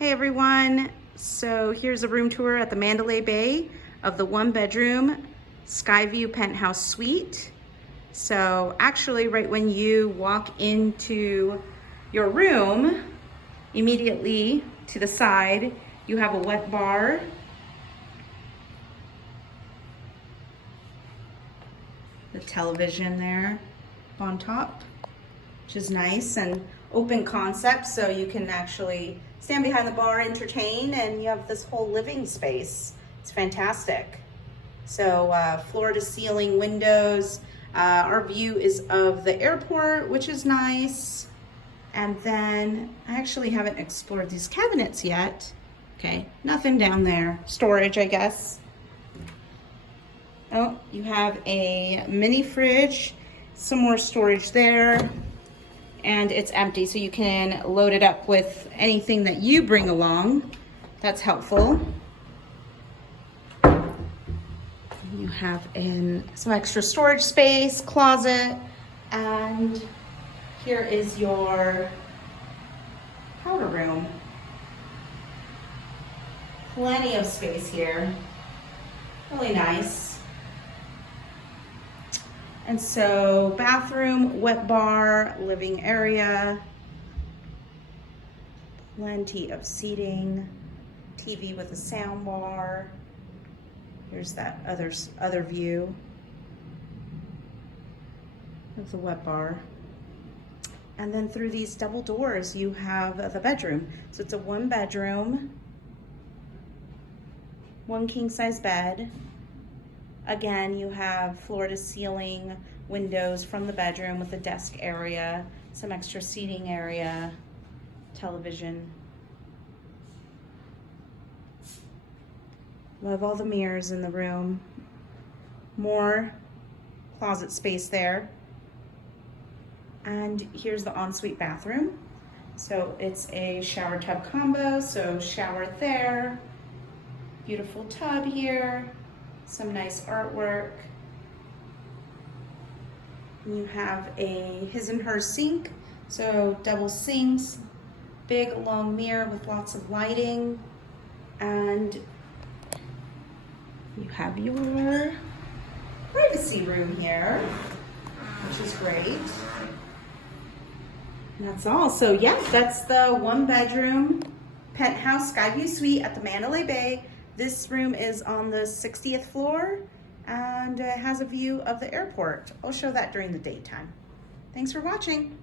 Hey everyone, so here's a room tour at the Mandalay Bay of the 1-bedroom Skyview Penthouse Suite. So actually right when you walk into your room, immediately to the side, you have a wet bar. The television there on top, which is nice and open concept, so you can actually stand behind the bar, entertain, and you have this whole living space. It's fantastic. So floor to ceiling windows. Our view is of the airport, which is nice. And then I actually haven't explored these cabinets yet. Okay, nothing down there. Storage, I guess. Oh, you have a mini fridge, some more storage there, and it's empty, so you can load it up with anything that you bring along. That's helpful. You have some extra storage space, closet, and here is your powder room. Plenty of space here, really nice. And so bathroom, wet bar, living area, plenty of seating, TV with a sound bar. Here's that other view of the wet bar. And then through these double doors, you have the bedroom. So it's a 1-bedroom, 1 king-size bed. Again, you have floor to ceiling windows from the bedroom with a desk area, some extra seating area, television. Love all the mirrors in the room. More closet space there. And here's the ensuite bathroom. So it's a shower tub combo, so shower there. Beautiful tub here. Some nice artwork. You have a his and her sink, so double sinks, big long mirror with lots of lighting, and you have your privacy room here, which is great. And that's all. So yeah, that's the 1-bedroom penthouse Skyview suite at the Mandalay Bay. This room is on the 60th floor and has a view of the airport. I'll show that during the daytime. Thanks for watching.